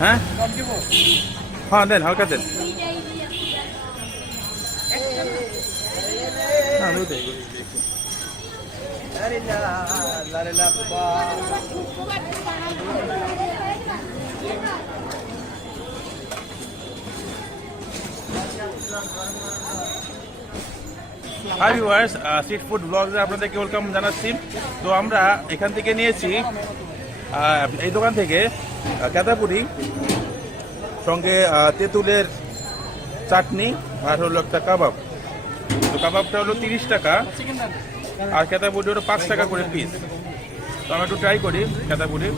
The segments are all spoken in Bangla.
হ্যাঁ হ্যাঁ দেন হালকা দেন হাই ভিউয়ার্স, স্ট্রিট ফুড ব্লগে আপনাদেরকে ওয়েলকাম জানাচ্ছি। তো আমরা এখান থেকে নিয়েছি এই দোকান থেকে কেথা পুরি, সঙ্গে তেঁতুলের চাটনি আর হলো একটা কাবাব। তো কাবাবটা হলো 30 টাকা আর কেথা পুরি হলো 5 টাকা করে পিস। তো আমরা একটু ট্রাই করি কেথা পুরি।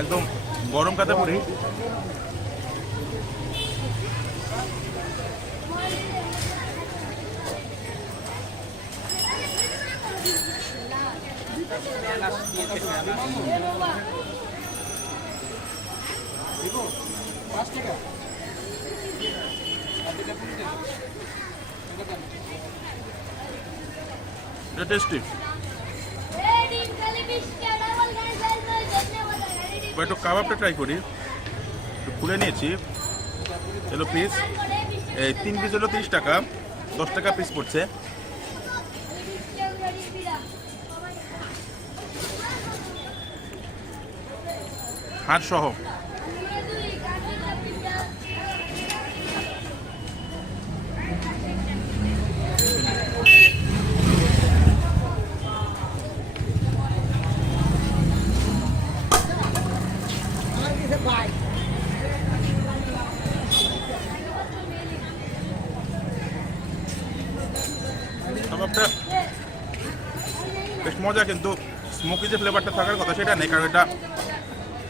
একদম গরম কেথা পুরি। টেস্টি। একটু কাবাবটা ট্রাই করি। একটু খুলে নিয়েছি, এলো পিস, এই 3 পিস হলো 30 টাকা, 10 টাকা পিস পড়ছে। হাড় সহ। কাবাবটা বেশ মজা, কিন্তু স্মোকি যে ফ্লেভারটা থাকার কথা সেটা নেই, কারণ এটা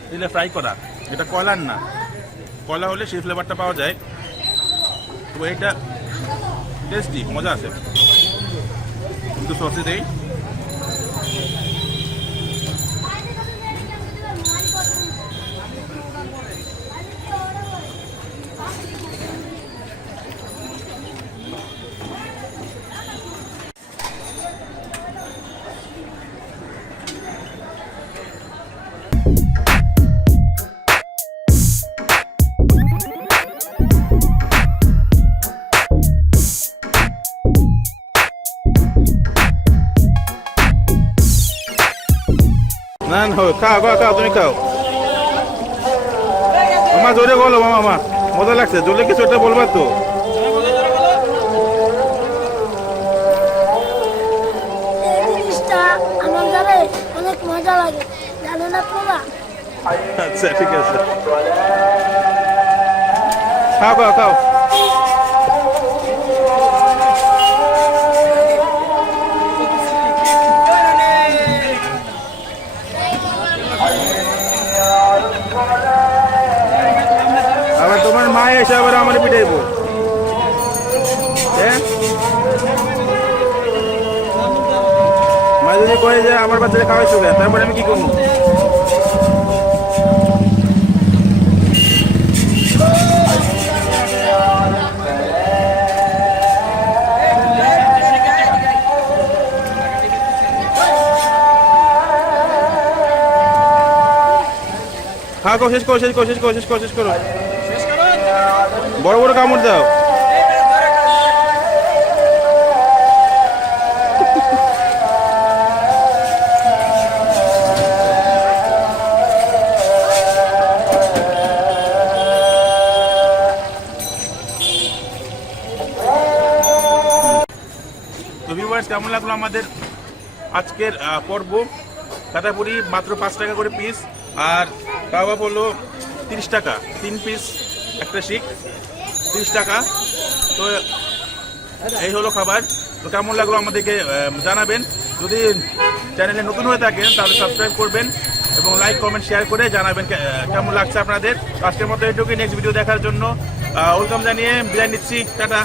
তেলে ফ্রাই করা, এটা কয়লার না। কয়লা হলে সেই ফ্লেভারটা পাওয়া যায়। তো এটা টেস্টি, মজা আছে। কিন্তু সসে দেই। না না, খাও খাও খাও, তুমি খাও। মামা জোরে বলো, মামা মজা লাগছে, জোরে কিছু একটা বলবা তো। অনেক মজা লাগে, জানো না তোমরা? আচ্ছা ঠিক আছে, খাও খাও খাও। আবার তোমার মা এসে আবার আমার পিটাইব। মা যদি কয়ে যে আমার বাচ্চাকে খাওয়াইছো কেন, তারপরে আমি কি করবো? হ্যাঁ, শেষ করো শেষ করো শেষ করো শেষ করো শেষ করো, বড় বড় কামড় দাও। তো ভিউয়ার্স, কেমন লাগলো আমাদের আজকের পর্ব। কাঠা পুরি মাত্র 5 টাকা করে পিস, আর কাবাব হলো 30 টাকা, 3 পিস একটা শিক 30 টাকা। তো এই হলো খাবার। তো কেমন লাগলো আমাদেরকে জানাবেন। যদি চ্যানেলে নতুন হয়ে থাকেন তাহলে সাবস্ক্রাইব করবেন এবং লাইক কমেন্ট শেয়ার করে জানাবেন কেমন লাগছে আপনাদের। আজকের মতো এটুকুই। নেক্সট ভিডিও দেখার জন্য ওয়েলকাম জানিয়ে বিদায় নিচ্ছি। টাটা।